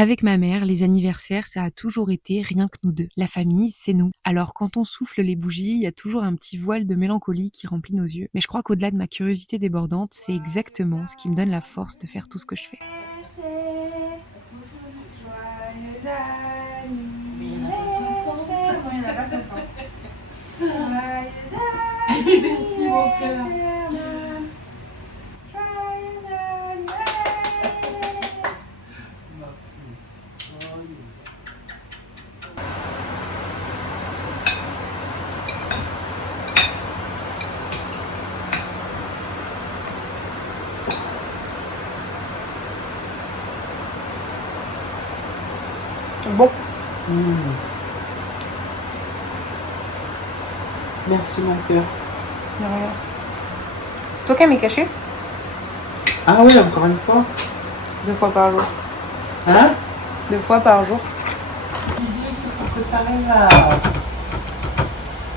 Avec ma mère, les anniversaires, ça a toujours été rien que nous deux. La famille, c'est nous. Alors quand on souffle les bougies, il y a toujours un petit voile de mélancolie qui remplit nos yeux. Mais je crois qu'au-delà de ma curiosité débordante, c'est exactement ce qui me donne la force de faire tout ce que je fais. Bon. Merci mon cœur. De rien. C'est toi qui m'es caché Ah oui, encore une fois. 2 fois par jour. Hein? 2 fois par jour. Je disais qu'il faut que tu arrives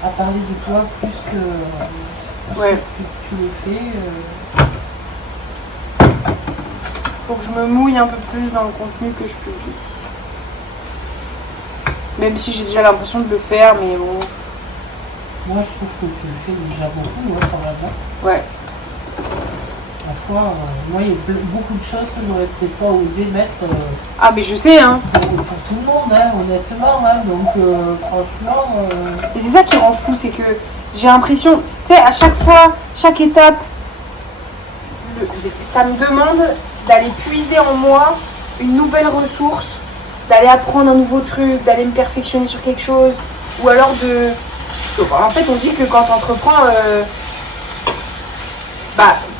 à parler de toi plus que Ouais. que tu le fais. Faut que je me mouille un peu plus dans le contenu que je publie. Même si j'ai déjà l'impression de le faire, mais bon. Moi, je trouve que tu le fais déjà beaucoup, par là-bas. Ouais. La fois, moi, il y a beaucoup de choses que j'aurais peut-être pas osé mettre Ah, mais je sais, hein. pour tout le monde, hein, honnêtement. Hein, donc, franchement. Et c'est ça qui rend fou, c'est que j'ai l'impression, tu sais, à chaque fois, chaque étape, ça me demande d'aller puiser en moi une nouvelle ressource, d'aller apprendre un nouveau truc, d'aller me perfectionner sur quelque chose, ou alors de... En fait, on dit que quand tu entreprends,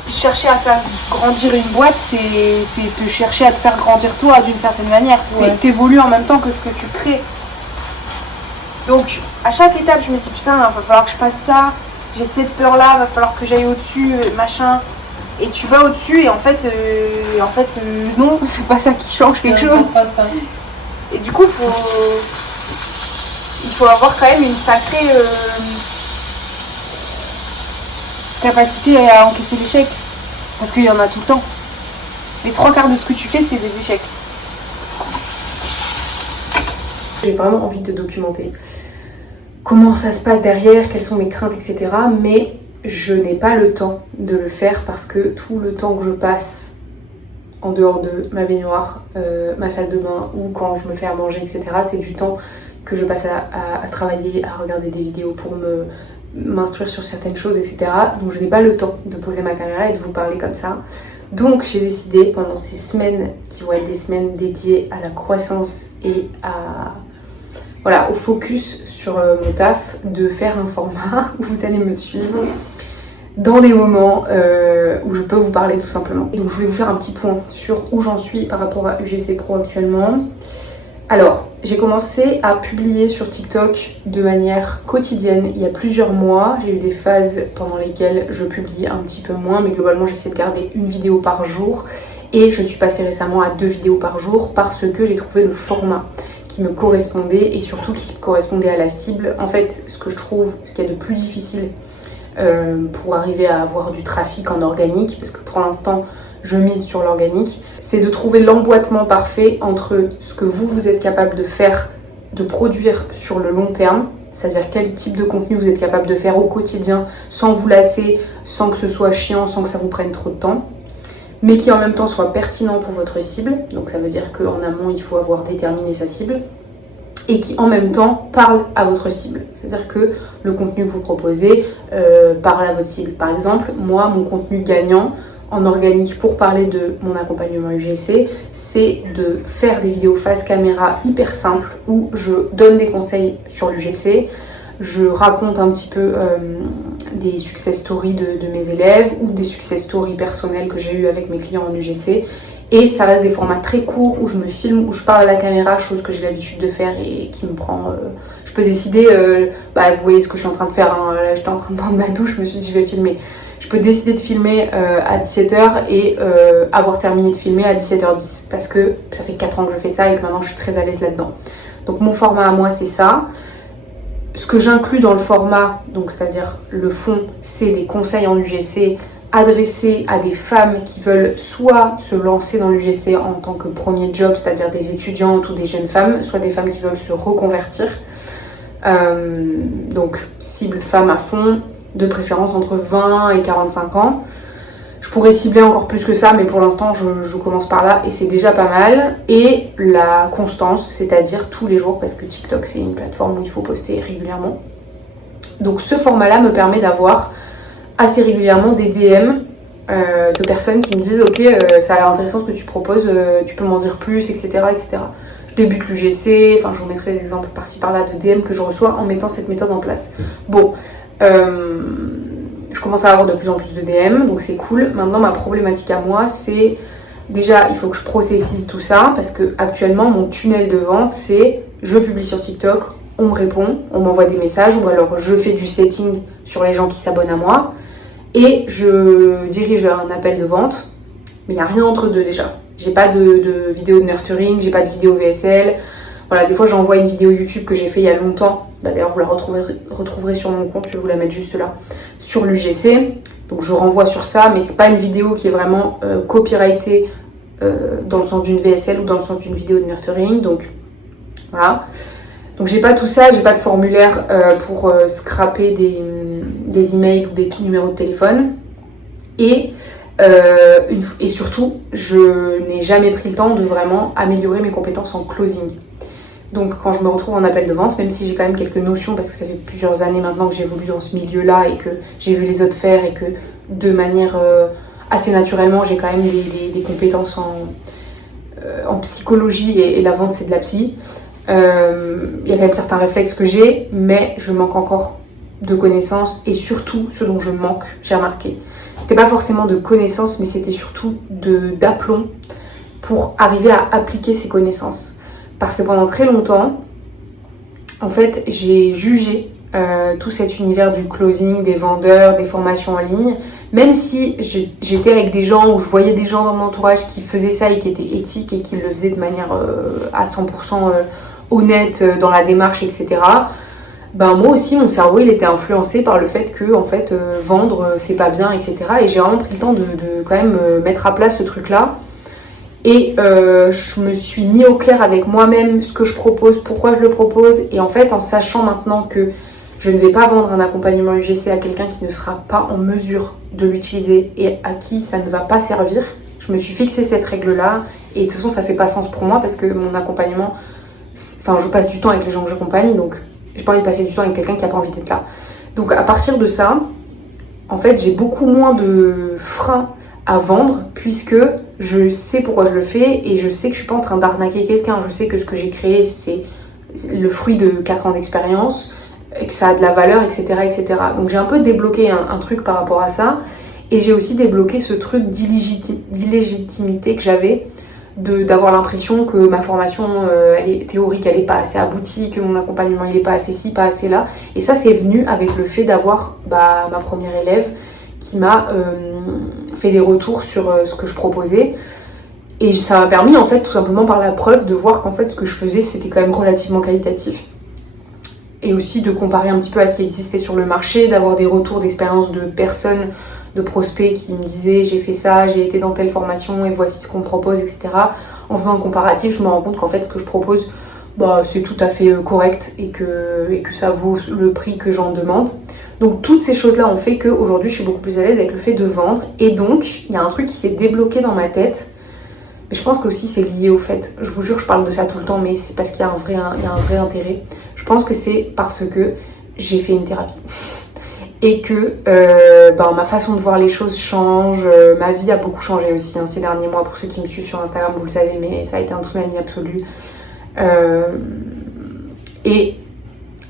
chercher à faire grandir une boîte, c'est te chercher à te faire grandir toi d'une certaine manière. Ouais. T'évolues en même temps que ce que tu crées. Donc, à chaque étape, je me dis, putain, il va falloir que je passe ça, j'ai cette peur-là, il va falloir que j'aille au-dessus, machin. Et tu vas au-dessus et en fait, non, c'est pas ça qui change quelque chose. Et du coup, il faut avoir quand même une sacrée capacité à encaisser l'échec. Parce qu'il y en a tout le temps. Les 3/4 de ce que tu fais, c'est des échecs. J'ai vraiment envie de documenter comment ça se passe derrière, quelles sont mes craintes, etc. Mais je n'ai pas le temps de le faire parce que tout le temps que je passe en dehors de ma baignoire, ma salle de bain ou quand je me fais à manger, etc., c'est du temps que je passe à travailler, à regarder des vidéos pour m'instruire sur certaines choses, etc. Donc je n'ai pas le temps de poser ma caméra et de vous parler comme ça. Donc j'ai décidé pendant ces semaines qui vont être des semaines dédiées à la croissance et au focus sur mon taf, de faire un format où vous allez me suivre dans des moments où je peux vous parler tout simplement. Donc je voulais vous faire un petit point sur où j'en suis par rapport à UGC Pro actuellement. Alors, j'ai commencé à publier sur TikTok de manière quotidienne il y a plusieurs mois. J'ai eu des phases pendant lesquelles je publie un petit peu moins, mais globalement j'essaie de garder une vidéo par jour. Et je suis passée récemment à 2 vidéos par jour parce que j'ai trouvé le format qui me correspondait et surtout qui correspondait à la cible. En fait, ce que je trouve, ce qu'il y a de plus difficile pour arriver à avoir du trafic en organique, parce que pour l'instant je mise sur l'organique, c'est de trouver l'emboîtement parfait entre ce que vous êtes capable de faire, de produire sur le long terme, c'est-à-dire quel type de contenu vous êtes capable de faire au quotidien sans vous lasser, sans que ce soit chiant, sans que ça vous prenne trop de temps, mais qui en même temps soit pertinent pour votre cible. Donc ça veut dire qu'en amont il faut avoir déterminé sa cible, et qui en même temps parle à votre cible. C'est-à-dire que le contenu que vous proposez parle à votre cible. Par exemple, moi, mon contenu gagnant en organique pour parler de mon accompagnement UGC, c'est de faire des vidéos face caméra hyper simples où je donne des conseils sur l'UGC, je raconte un petit peu des success stories de mes élèves ou des success stories personnelles que j'ai eues avec mes clients en UGC. Et ça reste des formats très courts où je me filme, où je parle à la caméra, chose que j'ai l'habitude de faire et qui me prend... je peux décider, vous voyez ce que je suis en train de faire, hein, là j'étais en train de prendre ma douche, je me suis dit je vais filmer. Je peux décider de filmer à 17h et avoir terminé de filmer à 17h10 parce que ça fait 4 ans que je fais ça et que maintenant je suis très à l'aise là-dedans. Donc mon format à moi c'est ça. Ce que j'inclus dans le format, donc c'est-à-dire le fond, c'est des conseils en UGC adressé à des femmes qui veulent soit se lancer dans l'UGC en tant que premier job, c'est-à-dire des étudiantes ou des jeunes femmes, soit des femmes qui veulent se reconvertir. Donc cible femmes à fond, de préférence entre 20 et 45 ans. Je pourrais cibler encore plus que ça, mais pour l'instant je commence par là et c'est déjà pas mal. Et la constance, c'est-à-dire tous les jours, parce que TikTok c'est une plateforme où il faut poster régulièrement. Donc ce format-là me permet d'avoir assez régulièrement des DM de personnes qui me disent ok, ça a l'air intéressant ce que tu proposes, tu peux m'en dire plus, etc. etc. Je débute l'UGC, enfin je vous mettrai des exemples par-ci par-là de DM que je reçois en mettant cette méthode en place. Bon, je commence à avoir de plus en plus de DM, donc c'est cool. Maintenant ma problématique à moi c'est déjà il faut que je processise tout ça parce que actuellement mon tunnel de vente c'est je publie sur TikTok, on me répond, on m'envoie des messages ou alors je fais du setting sur les gens qui s'abonnent à moi et je dirige vers un appel de vente, mais il n'y a rien entre deux déjà. J'ai pas de vidéo de nurturing, j'ai pas de vidéo VSL. Voilà, des fois j'envoie une vidéo YouTube que j'ai fait il y a longtemps. Bah, d'ailleurs vous la retrouverez sur mon compte, je vais vous la mettre juste là, sur l'UGC. Donc je renvoie sur ça, mais c'est pas une vidéo qui est vraiment copyrightée dans le sens d'une VSL ou dans le sens d'une vidéo de nurturing. Donc voilà. Donc j'ai pas tout ça, j'ai pas de formulaire pour scraper des emails ou des numéros de téléphone. Et surtout, je n'ai jamais pris le temps de vraiment améliorer mes compétences en closing. Donc quand je me retrouve en appel de vente, même si j'ai quand même quelques notions, parce que ça fait plusieurs années maintenant que j'évolue dans ce milieu-là et que j'ai vu les autres faire et que de manière assez naturellement, j'ai quand même des compétences en psychologie et la vente c'est de la psy. Il y a quand même certains réflexes que j'ai, mais je manque encore de connaissances et surtout ce dont je manque, j'ai remarqué. C'était pas forcément de connaissances, mais c'était surtout d'aplomb pour arriver à appliquer ces connaissances. Parce que pendant très longtemps, en fait, j'ai jugé tout cet univers du closing, des vendeurs, des formations en ligne, même si j'étais avec des gens, ou je voyais des gens dans mon entourage qui faisaient ça et qui étaient éthiques et qui le faisaient de manière à 100% honnête dans la démarche, etc. Ben moi aussi mon cerveau il était influencé par le fait que en fait vendre c'est pas bien, etc. Et j'ai vraiment pris le temps de quand même mettre à plat ce truc là et je me suis mis au clair avec moi-même ce que je propose, pourquoi je le propose, et en fait en sachant maintenant que je ne vais pas vendre un accompagnement UGC à quelqu'un qui ne sera pas en mesure de l'utiliser et à qui ça ne va pas servir, je me suis fixé cette règle là et de toute façon ça fait pas sens pour moi parce que mon accompagnement, enfin je passe du temps avec les gens que j'accompagne, donc j'ai pas envie de passer du temps avec quelqu'un qui a pas envie d'être là. Donc à partir de ça, en fait, j'ai beaucoup moins de freins à vendre puisque je sais pourquoi je le fais et je sais que je suis pas en train d'arnaquer quelqu'un. Je sais que ce que j'ai créé, c'est le fruit de 4 ans d'expérience, que ça a de la valeur, etc. etc. Donc j'ai un peu débloqué un truc par rapport à ça et j'ai aussi débloqué ce truc d'illégitimité que j'avais, d'avoir l'impression que ma formation théorique elle est pas assez aboutie, que mon accompagnement il est pas assez ci, pas assez là. Et ça c'est venu avec le fait d'avoir ma première élève qui m'a fait des retours sur ce que je proposais. Et ça m'a permis en fait tout simplement par la preuve de voir qu'en fait ce que je faisais c'était quand même relativement qualitatif. Et aussi de comparer un petit peu à ce qui existait sur le marché, d'avoir des retours d'expérience de personnes, de prospects qui me disaient j'ai fait ça, j'ai été dans telle formation et voici ce qu'on me propose, etc. En faisant un comparatif, je me rends compte qu'en fait ce que je propose, c'est tout à fait correct et que ça vaut le prix que j'en demande. Donc toutes ces choses-là ont fait qu'aujourd'hui je suis beaucoup plus à l'aise avec le fait de vendre. Et donc il y a un truc qui s'est débloqué dans ma tête. Mais je pense qu'aussi c'est lié au fait, je vous jure je parle de ça tout le temps, mais c'est parce qu'il y a un vrai intérêt. Je pense que c'est parce que j'ai fait une thérapie. Et que ma façon de voir les choses change, ma vie a beaucoup changé aussi ces derniers mois. Pour ceux qui me suivent sur Instagram, vous le savez, mais ça a été un tsunami absolu. Et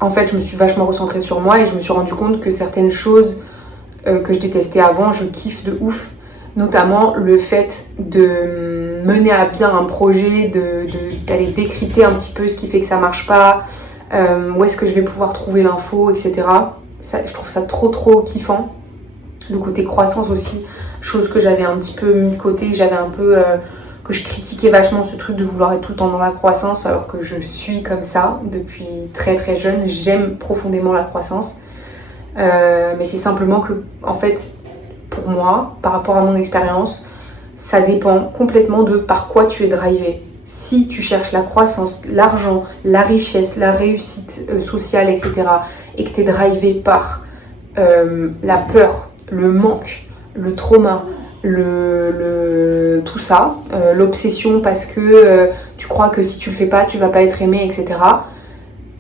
en fait, je me suis vachement recentrée sur moi et je me suis rendu compte que certaines choses que je détestais avant, je kiffe de ouf. Notamment le fait de mener à bien un projet, d'aller décrypter un petit peu ce qui fait que ça marche pas, où est-ce que je vais pouvoir trouver l'info, etc. Ça, je trouve ça trop kiffant. Le côté croissance aussi, chose que j'avais un petit peu mis de côté, que je critiquais vachement, ce truc de vouloir être tout le temps dans la croissance alors que je suis comme ça depuis très jeune. J'aime profondément la croissance, mais c'est simplement que en fait pour moi, par rapport à mon expérience, ça dépend complètement de par quoi tu es drivé. Si tu cherches la croissance, l'argent, la richesse, la réussite sociale, etc., et que tu es drivé par la peur, le manque, le trauma, tout ça, l'obsession parce que tu crois que si tu le fais pas, tu vas pas être aimé, etc.,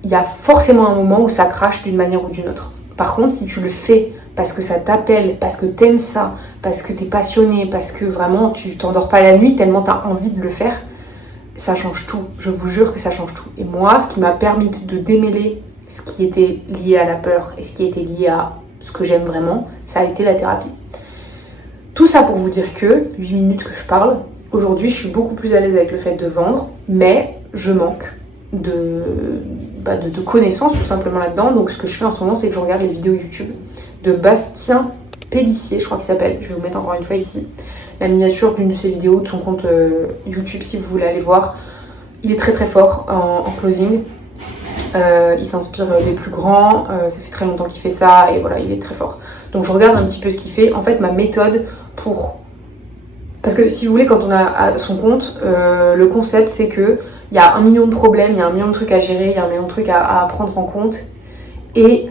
il y a forcément un moment où ça crache d'une manière ou d'une autre. Par contre, si tu le fais parce que ça t'appelle, parce que t'aimes ça, parce que t'es passionné, parce que vraiment tu t'endors pas la nuit tellement t'as envie de le faire, ça change tout. Je vous jure que ça change tout. Et moi, ce qui m'a permis de démêler ce qui était lié à la peur et ce qui était lié à ce que j'aime vraiment, ça a été la thérapie. Tout ça pour vous dire que, 8 minutes que je parle, aujourd'hui je suis beaucoup plus à l'aise avec le fait de vendre, mais je manque de connaissances tout simplement là-dedans. Donc ce que je fais en ce moment, c'est que je regarde les vidéos YouTube de Bastien Pellissier, je crois qu'il s'appelle, je vais vous mettre encore une fois ici, la miniature d'une de ses vidéos, de son compte YouTube si vous voulez aller voir. Il est très très fort en closing. Il s'inspire des plus grands, ça fait très longtemps qu'il fait ça et voilà, il est très fort. Donc je regarde un petit peu ce qu'il fait. En fait, ma méthode parce que si vous voulez, quand on a son compte, le concept c'est que il y a 1 million de problèmes, il y a 1 million de trucs à gérer, il y a 1 million de trucs à prendre en compte et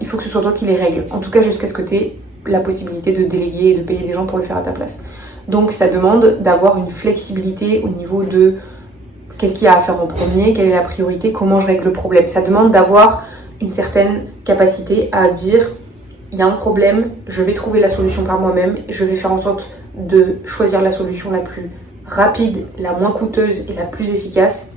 il faut que ce soit toi qui les règles. En tout cas, jusqu'à ce que tu aies la possibilité de déléguer et de payer des gens pour le faire à ta place. Donc ça demande d'avoir une flexibilité au niveau de qu'est-ce qu'il y a à faire en premier, quelle est la priorité, comment je règle le problème. Ça demande d'avoir une certaine capacité à dire il y a un problème, je vais trouver la solution par moi-même, je vais faire en sorte de choisir la solution la plus rapide, la moins coûteuse et la plus efficace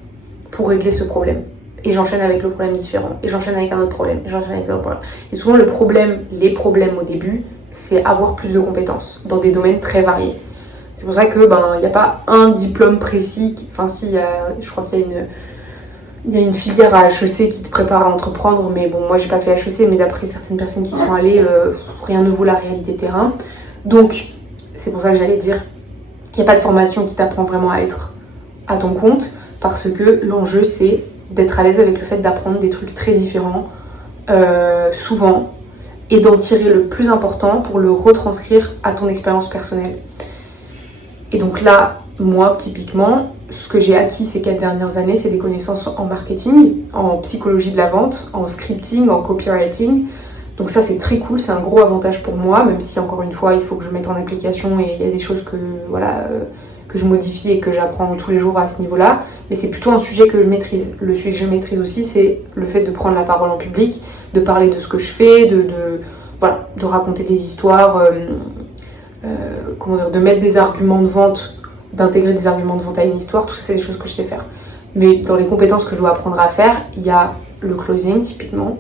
pour régler ce problème. Et j'enchaîne avec le problème différent, et j'enchaîne avec un autre problème, et j'enchaîne avec un autre problème. Et souvent les problèmes au début, c'est avoir plus de compétences dans des domaines très variés. C'est pour ça que il n'y a pas un diplôme précis, je crois qu'il y a une filière à HEC qui te prépare à entreprendre, mais bon, moi j'ai pas fait HEC, mais d'après certaines personnes qui sont allées, rien ne vaut la réalité terrain. Donc, c'est pour ça que j'allais dire, il n'y a pas de formation qui t'apprend vraiment à être à ton compte, parce que l'enjeu c'est d'être à l'aise avec le fait d'apprendre des trucs très différents, souvent, et d'en tirer le plus important pour le retranscrire à ton expérience personnelle. Et donc là, moi, typiquement, ce que j'ai acquis ces 4 dernières années, c'est des connaissances en marketing, en psychologie de la vente, en scripting, en copywriting. Donc ça, c'est très cool, c'est un gros avantage pour moi, même si, encore une fois, il faut que je mette en application et il y a des choses que je modifie et que j'apprends tous les jours à ce niveau-là. Mais c'est plutôt un sujet que je maîtrise. Le sujet que je maîtrise aussi, c'est le fait de prendre la parole en public, de parler de ce que je fais, de raconter des histoires... de mettre des arguments de vente, d'intégrer des arguments de vente à une histoire, tout ça c'est des choses que je sais faire. Mais dans les compétences que je dois apprendre à faire, il y a le closing typiquement,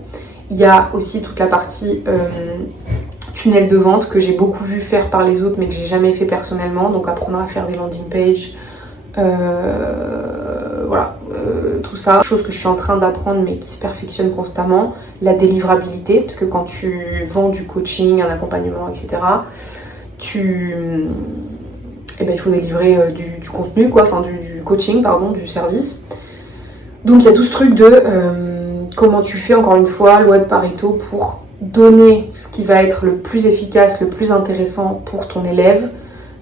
il y a aussi toute la partie tunnel de vente que j'ai beaucoup vu faire par les autres mais que j'ai jamais fait personnellement, donc apprendre à faire des landing pages, tout ça, chose que je suis en train d'apprendre mais qui se perfectionne constamment, la délivrabilité, parce que quand tu vends du coaching, un accompagnement, etc., il faut délivrer du contenu, du coaching, du service. Donc il y a tout ce truc de comment tu fais, encore une fois, loi de Pareto, pour donner ce qui va être le plus efficace, le plus intéressant pour ton élève,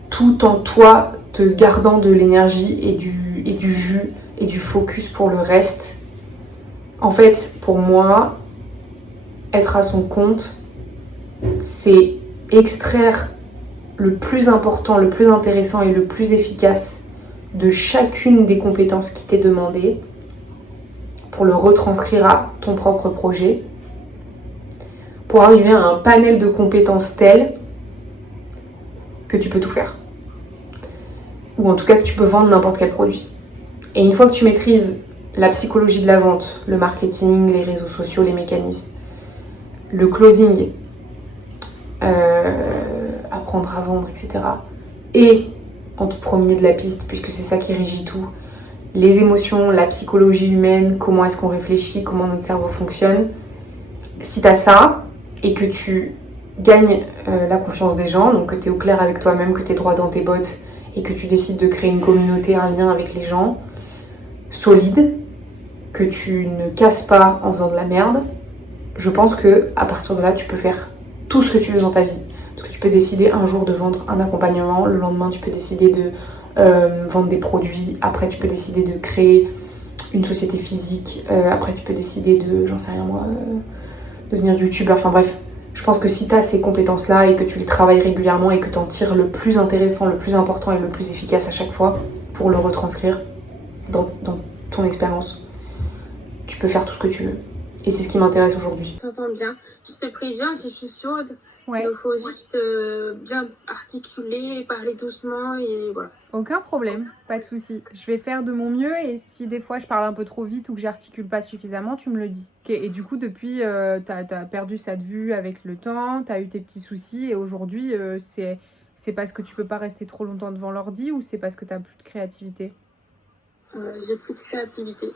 tout en toi te gardant de l'énergie et du jus et du focus pour le reste. En fait, pour moi, être à son compte, c'est extraire le plus important, le plus intéressant et le plus efficace de chacune des compétences qui t'est demandée pour le retranscrire à ton propre projet, pour arriver à un panel de compétences tel que tu peux tout faire. Ou en tout cas que tu peux vendre n'importe quel produit. Et une fois que tu maîtrises la psychologie de la vente, le marketing, les réseaux sociaux, les mécanismes, le closing, apprendre à vendre, etc. Et en tout premier de la piste, puisque c'est ça qui régit tout, les émotions, la psychologie humaine, comment est-ce qu'on réfléchit, comment notre cerveau fonctionne. Si tu as ça et que tu gagnes la confiance des gens, donc que tu es au clair avec toi-même, que tu es droit dans tes bottes et que tu décides de créer une communauté, un lien avec les gens solide, que tu ne casses pas en faisant de la merde, je pense que à partir de là, tu peux faire tout ce que tu veux dans ta vie. Parce que tu peux décider un jour de vendre un accompagnement, le lendemain tu peux décider de vendre des produits, après tu peux décider de créer une société physique, après tu peux décider de, j'en sais rien moi, devenir youtubeur, enfin bref. Je pense que si tu as ces compétences-là et que tu les travailles régulièrement et que tu en tires le plus intéressant, le plus important et le plus efficace à chaque fois pour le retranscrire dans ton expérience, tu peux faire tout ce que tu veux. Et c'est ce qui m'intéresse aujourd'hui. T'entends bien. Je te préviens, je suis sourde. Ouais. Il faut juste bien articuler, parler doucement et voilà. Aucun problème, pas de souci. Je vais faire de mon mieux et si des fois je parle un peu trop vite ou que j'articule pas suffisamment, tu me le dis. Ok. Et du coup, depuis, t'as perdu ça de vue avec le temps, t'as eu tes petits soucis et aujourd'hui, c'est parce que tu peux pas rester trop longtemps devant l'ordi ou c'est parce que t'as plus de créativité? J'ai plus de créativité.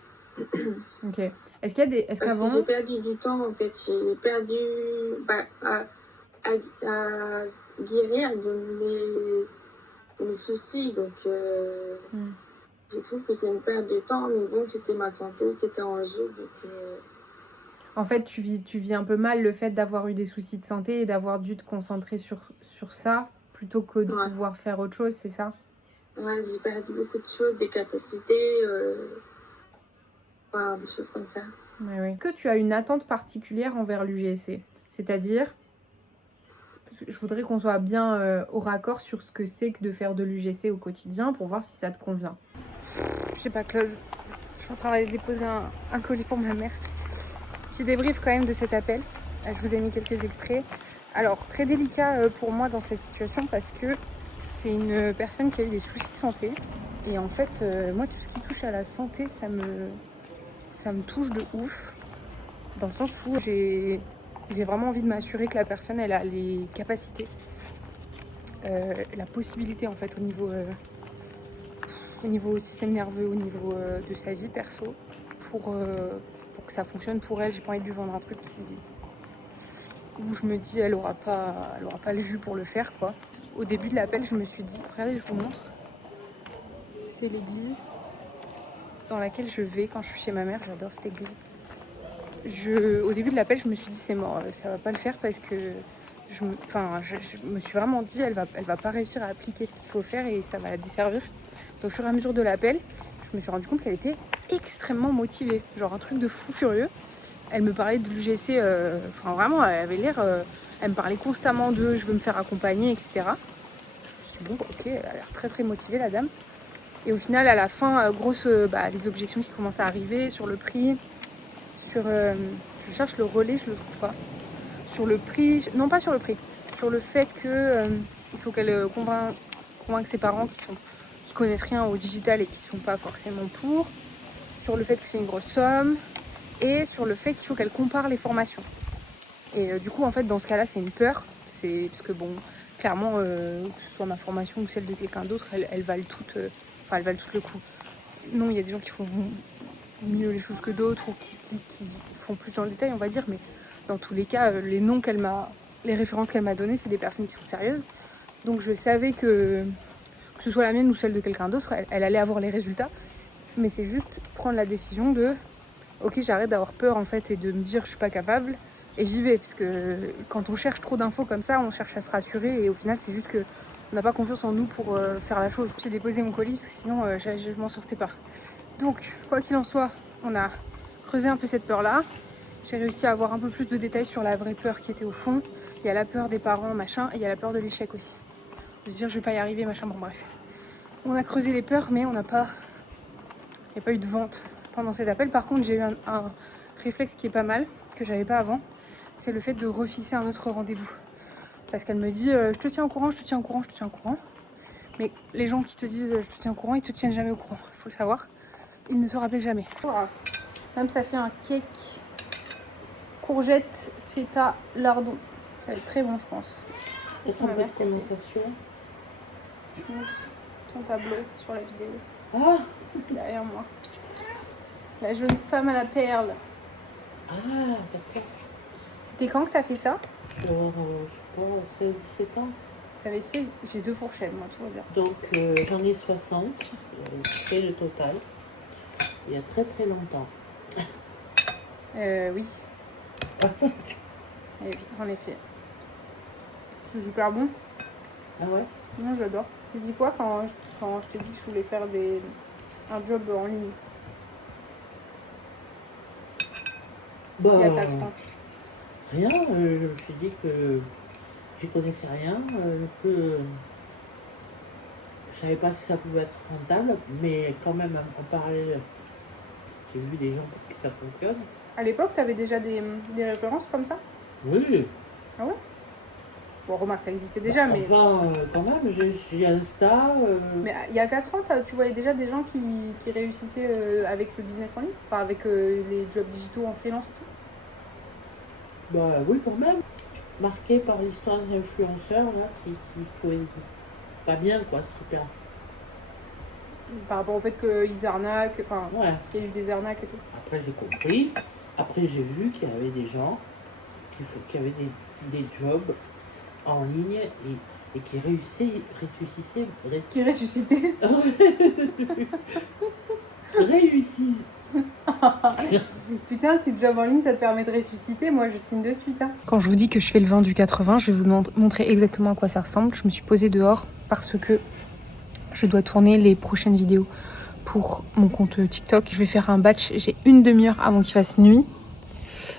Ok. Est-ce qu'il y a des... Est-ce Parce qu'avant... que j'ai perdu du temps en fait. J'ai perdu à guérir de mes soucis. Donc je trouve que c'est une perte de temps. Mais bon, c'était ma santé qui était en jeu. Donc, En fait, tu vis un peu mal le fait d'avoir eu des soucis de santé et d'avoir dû te concentrer sur ça plutôt que de pouvoir faire autre chose, c'est ça? Ouais, j'ai perdu beaucoup de choses, des capacités, des choses comme ça. Ouais. Est-ce que tu as une attente particulière envers l'UGC? C'est-à-dire, je voudrais qu'on soit bien au raccord sur ce que c'est que de faire de l'UGC au quotidien pour voir si ça te convient. Je sais pas, Close. Je suis en train d'aller déposer un colis pour ma mère. Petit débrief quand même de cet appel. Je vous ai mis quelques extraits. Alors, très délicat pour moi dans cette situation parce que c'est une personne qui a eu des soucis de santé. Et en fait, moi, tout ce qui touche à la santé, ça me touche de ouf. Dans le sens où j'ai vraiment envie de m'assurer que la personne, elle a les capacités, la possibilité en fait au niveau système nerveux, au niveau de sa vie perso, pour que ça fonctionne pour elle. J'ai pas envie de lui vendre un truc où je me dis elle aura pas le jus pour le faire quoi. Au début de l'appel, je me suis dit, regardez, je vous montre, c'est l'église dans laquelle je vais quand je suis chez ma mère. J'adore cette église. Au début de l'appel, je me suis dit c'est mort, ça va pas le faire parce que je me suis vraiment dit elle va pas réussir à appliquer ce qu'il faut faire et ça va la desservir. Au fur et à mesure de l'appel, je me suis rendu compte qu'elle était extrêmement motivée, genre un truc de fou furieux. Elle me parlait de l'UGC, vraiment, elle avait l'air, elle me parlait constamment de je veux me faire accompagner, etc. Je me suis dit bon, ok, elle a l'air très très motivée la dame. Et au final, à la fin, les objections qui commencent à arriver sur le prix, je cherche le relais, je le trouve pas. Sur le prix, non pas sur le prix, sur le fait que il faut qu'elle convainque ses parents qui connaissent rien au digital et qui sont pas forcément pour. Sur le fait que c'est une grosse somme et sur le fait qu'il faut qu'elle compare les formations. Et du coup, en fait, dans ce cas-là, c'est une peur. C'est parce que bon, clairement, que ce soit ma formation ou celle de quelqu'un d'autre, elles valent toutes, elles valent toutes le coup. Non, il y a des gens qui font mieux les choses que d'autres ou qui font plus dans le détail, on va dire, mais dans tous les cas, les références qu'elle m'a données, c'est des personnes qui sont sérieuses. Donc je savais que ce soit la mienne ou celle de quelqu'un d'autre, elle allait avoir les résultats. Mais c'est juste prendre la décision de ok, j'arrête d'avoir peur en fait et de me dire je suis pas capable et j'y vais. Parce que quand on cherche trop d'infos comme ça, on cherche à se rassurer et au final c'est juste que on n'a pas confiance en nous pour faire la chose. J'ai déposé mon colis parce que sinon je m'en sortais pas. Donc quoi qu'il en soit, on a creusé un peu cette peur là. J'ai réussi à avoir un peu plus de détails sur la vraie peur qui était au fond. Il y a la peur des parents, machin, et il y a la peur de l'échec aussi. De se dire je vais pas y arriver, machin, bon bref. On a creusé les peurs, mais il n'y a pas eu de vente pendant cet appel. Par contre, j'ai eu un réflexe qui est pas mal, que j'avais pas avant. C'est le fait de refixer un autre rendez-vous. Parce qu'elle me dit je te tiens au courant, je te tiens au courant, je te tiens au courant. Mais les gens qui te disent je te tiens au courant, ils te tiennent jamais au courant. Il faut le savoir. Ils ne se rappellent jamais. Même ça fait un cake courgette, feta, lardon. Ça va être très bon, je pense. Et ton verre de condensation. Je montre ton tableau sur la vidéo. Ah, derrière moi. La jeune femme à la perle. ah, d'accord. C'était quand que t'as fait ça? Je sais pas, 16-17 ans. T'avais 16, j'ai 2 fourchettes, moi, tout va bien. Donc j'en ai 60, c'est le total. Il y a très très longtemps. Oui. Eh oui, en effet. C'est super bon. Ah ouais? Non, j'adore. Tu t'es dit quoi quand je t'ai dit que je voulais faire un job en ligne Bah, il y a 4 ans? rien, je me suis dit que j'y connaissais rien, que je savais pas si ça pouvait être rentable, mais quand même en parallèle, j'ai vu des gens pour qui ça fonctionne. À l'époque, t'avais déjà des références comme ça? Oui. Ah ouais? Bon, remarque, ça existait déjà, mais... Enfin, quand même, j'ai Insta. Mais il y a 4 ans, tu voyais déjà des gens qui réussissaient avec le business en ligne? Enfin, avec les jobs digitaux en freelance et tout? Bah oui, quand même. Marqué par l'histoire des influenceurs, là, qui trouvaient pas bien, quoi, ce truc-là. Par rapport au fait qu'ils arnaquent, enfin, Ouais. qu'il y a eu des arnaques et tout. Après, j'ai compris. Après, j'ai vu qu'il y avait des gens qui avaient des jobs en ligne et qui ressuscitaient. Qui ressuscitait. Réussissent. Putain, si le job en ligne ça te permet de ressusciter, moi je signe de suite. Hein. Quand je vous dis que je fais le vin du 80, je vais vous montrer exactement à quoi ça ressemble. Je me suis posée dehors parce que je dois tourner les prochaines vidéos pour mon compte TikTok. Je vais faire un batch, j'ai une demi-heure avant qu'il fasse nuit.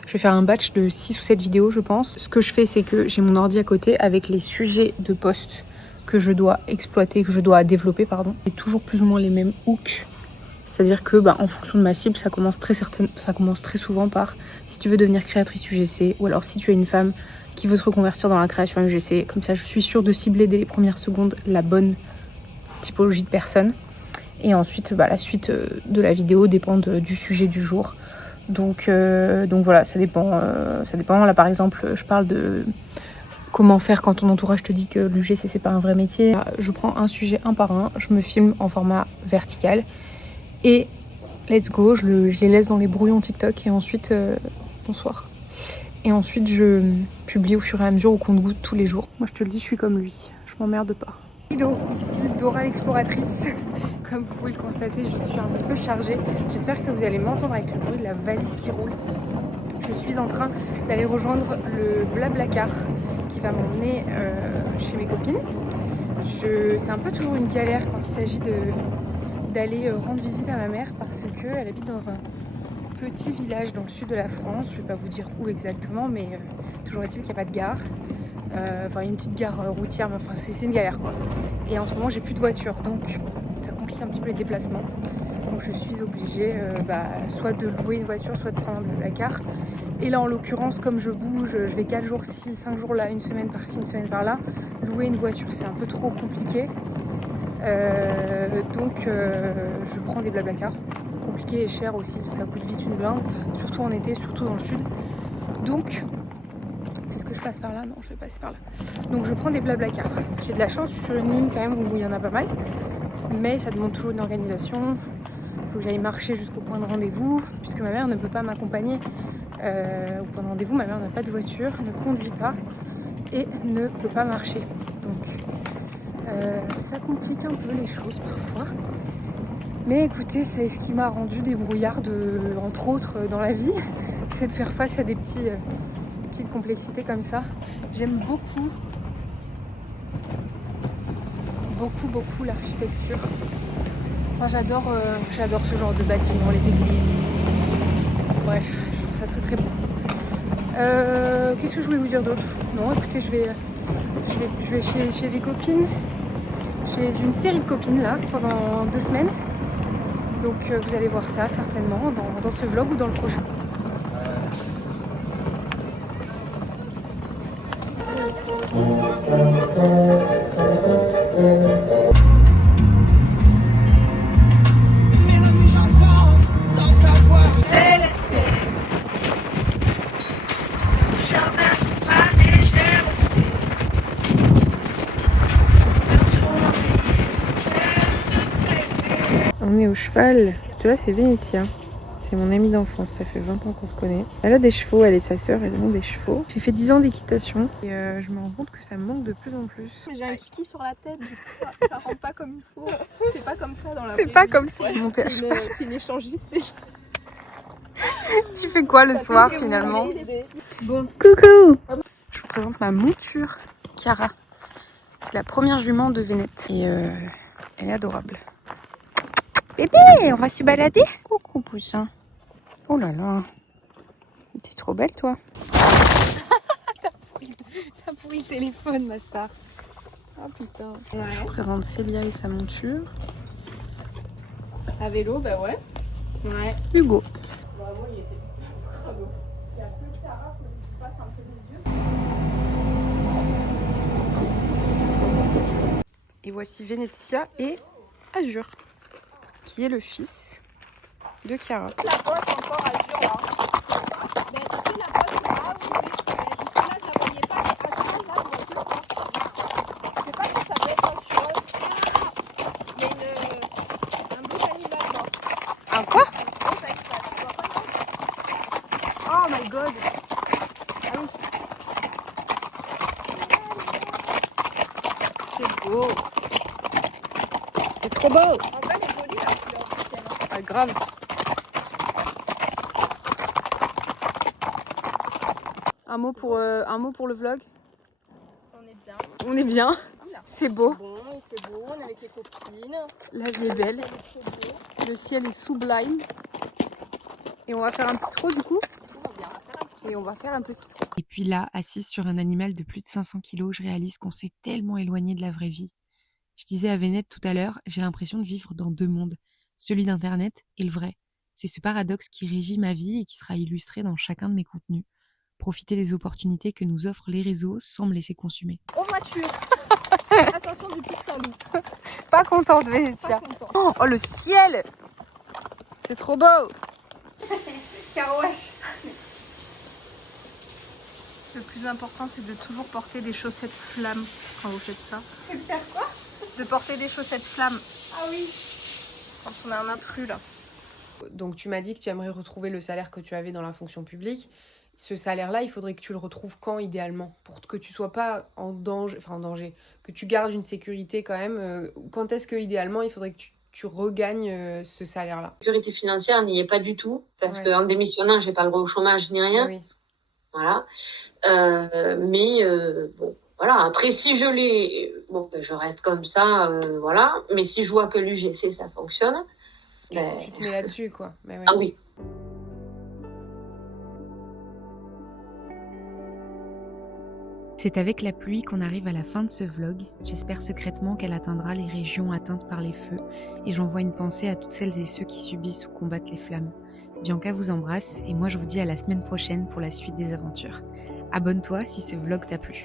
Je vais faire un batch de 6 ou 7 vidéos, je pense. Ce que je fais, c'est que j'ai mon ordi à côté avec les sujets de post que je dois exploiter, que je dois développer, pardon. Et toujours plus ou moins les mêmes hooks. C'est-à-dire que, en fonction de ma cible, ça commence très souvent par si tu veux devenir créatrice UGC, ou alors si tu es une femme qui veut se reconvertir dans la création UGC. Comme ça, je suis sûre de cibler dès les premières secondes la bonne typologie de personne. Et ensuite, la suite de la vidéo dépend du sujet du jour. Donc voilà, ça dépend. Là, par exemple, je parle de comment faire quand ton entourage te dit que l'UGC, c'est pas un vrai métier. Je prends un sujet un par un, je me filme en format vertical. Et let's go, je les laisse dans les brouillons TikTok et ensuite, bonsoir. Et ensuite, je publie au fur et à mesure au compte-gouttes tous les jours. Moi, je te le dis, je suis comme lui, je m'emmerde pas. Hello, ici Dora l'exploratrice. Comme vous pouvez le constater, je suis un petit peu chargée. J'espère que vous allez m'entendre avec le bruit de la valise qui roule. Je suis en train d'aller rejoindre le Blablacar qui va m'emmener chez mes copines. C'est un peu toujours une galère quand il s'agit d'aller rendre visite à ma mère parce qu'elle habite dans un petit village dans le sud de la France. Je ne vais pas vous dire où exactement, mais toujours est-il qu'il n'y a pas de gare. Une petite gare routière, mais enfin c'est une galère quoi. Et en ce moment j'ai plus de voiture, donc ça complique un petit peu les déplacements. Donc je suis obligée soit de louer une voiture, soit de prendre un Blablacar. Et là en l'occurrence, comme je bouge, je vais 4 jours ci, 5 jours là, une semaine par-ci, une semaine par-là. Louer une voiture c'est un peu trop compliqué. Donc je prends des Blablacar, compliqué et cher aussi parce que ça coûte vite une blinde, surtout en été, surtout dans le sud. Donc, est-ce que je passe par là? Non, je vais passer par là. Donc je prends des Blablacar. J'ai de la chance, je suis sur une ligne quand même où il y en a pas mal, mais ça demande toujours une organisation. Il faut que j'aille marcher jusqu'au point de rendez-vous, puisque ma mère ne peut pas m'accompagner au point de rendez-vous. Ma mère n'a pas de voiture, ne conduit pas et ne peut pas marcher. Donc ça complique un peu les choses parfois. Mais écoutez, c'est ce qui m'a rendu débrouillarde, entre autres, dans la vie. C'est de faire face à des petites complexités comme ça. J'aime beaucoup l'architecture. Enfin, j'adore ce genre de bâtiments, les églises. Bref, je trouve ça très très beau. Qu'est-ce que je voulais vous dire d'autre? Non, écoutez, je vais chez des copines. J'ai une série de copines là pendant 2 semaines. Donc vous allez voir ça certainement dans ce vlog ou dans le prochain. J'ai laissé le jardin se faner, j'ai laissé On est au cheval. Tu vois, c'est Vénétia. C'est mon amie d'enfance, ça fait 20 ans qu'on se connaît. Elle a des chevaux, elle et sa sœur, elles ont des chevaux. J'ai fait 10 ans d'équitation et je me rends compte que ça me manque de plus en plus. J'ai un kiki sur la tête, du coup ça rend pas comme il faut. C'est pas comme ça dans la C'est vraie pas vie. comme si je montais à cheval. C'est une échangiste. Tu fais quoi le soir fait finalement? Bon, Coucou! Je vous présente ma monture. Chiara. C'est la première jument de Vénette. Et elle est adorable. Bébé, on va se balader? Coucou poussin. Oh là là. T'es trop belle toi. T'as pourri le téléphone ma star. Oh putain. Ouais. Je vous présente Célia et sa monture. À vélo, bah ouais. Ouais. Hugo. Bravo, il était crado. Il y a peu de Chiara, faut que tu passes un peu les yeux. Et voici Venezia et Azur, qui est le fils de Chiara. La bosse encore Azur là. Mais tu sais la bosse là, oui, oui. Jusque là, je la voyais pas. Mais Azur, là, je vois que ça. Je sais pas si ça peut être assureuse. Il y a un beau animal là. Un quoi? Oh my god! Ah oui. C'est beau. C'est trop beau. En vrai, elle est jolie la couleur du ciel. Ah, grave. Un mot pour le vlog. On est bien. On est bien. C'est beau. Bon, c'est beau, on est avec les copines. La vie est belle. Le ciel est sublime. Et on va faire un petit trot du coup. Et on va faire un petit trou. Et puis là, assise sur un animal de plus de 500 kilos, je réalise qu'on s'est tellement éloigné de la vraie vie. Je disais à Vénette tout à l'heure, j'ai l'impression de vivre dans deux mondes, celui d'Internet et le vrai. C'est ce paradoxe qui régit ma vie et qui sera illustré dans chacun de mes contenus. Profiter des opportunités que nous offrent les réseaux sans me laisser consumer. Aux voitures. Ascension du Pic Saint-Loup. Pas contente, Vénétia. Oh, le ciel! C'est trop beau! Carouache. Le plus important, c'est de toujours porter des chaussettes flammes quand vous faites ça. C'est de faire quoi? De porter des chaussettes flammes Ah oui. quand on a un intrus là. Donc tu m'as dit que tu aimerais retrouver le salaire que tu avais dans la fonction publique. Ce salaire-là, il faudrait que tu le retrouves quand idéalement? Pour que tu sois pas en danger, que tu gardes une sécurité quand même. Quand est-ce que idéalement il faudrait que tu regagnes ce salaire-là? La sécurité financière n'y est pas du tout, parce Ouais. qu'en démissionnant, j'ai pas le droit au chômage ni rien. Oui. Voilà. Bon, voilà. Après, si je l'ai, bon, ben, je reste comme ça, voilà. Mais si je vois que l'UGC, ça fonctionne, ben... Tu te mets là-dessus, quoi. Mais ouais. Ah oui. C'est avec la pluie qu'on arrive à la fin de ce vlog. J'espère secrètement qu'elle atteindra les régions atteintes par les feux et j'envoie une pensée à toutes celles et ceux qui subissent ou combattent les flammes. Bianca vous embrasse et moi je vous dis à la semaine prochaine pour la suite des aventures. Abonne-toi si ce vlog t'a plu.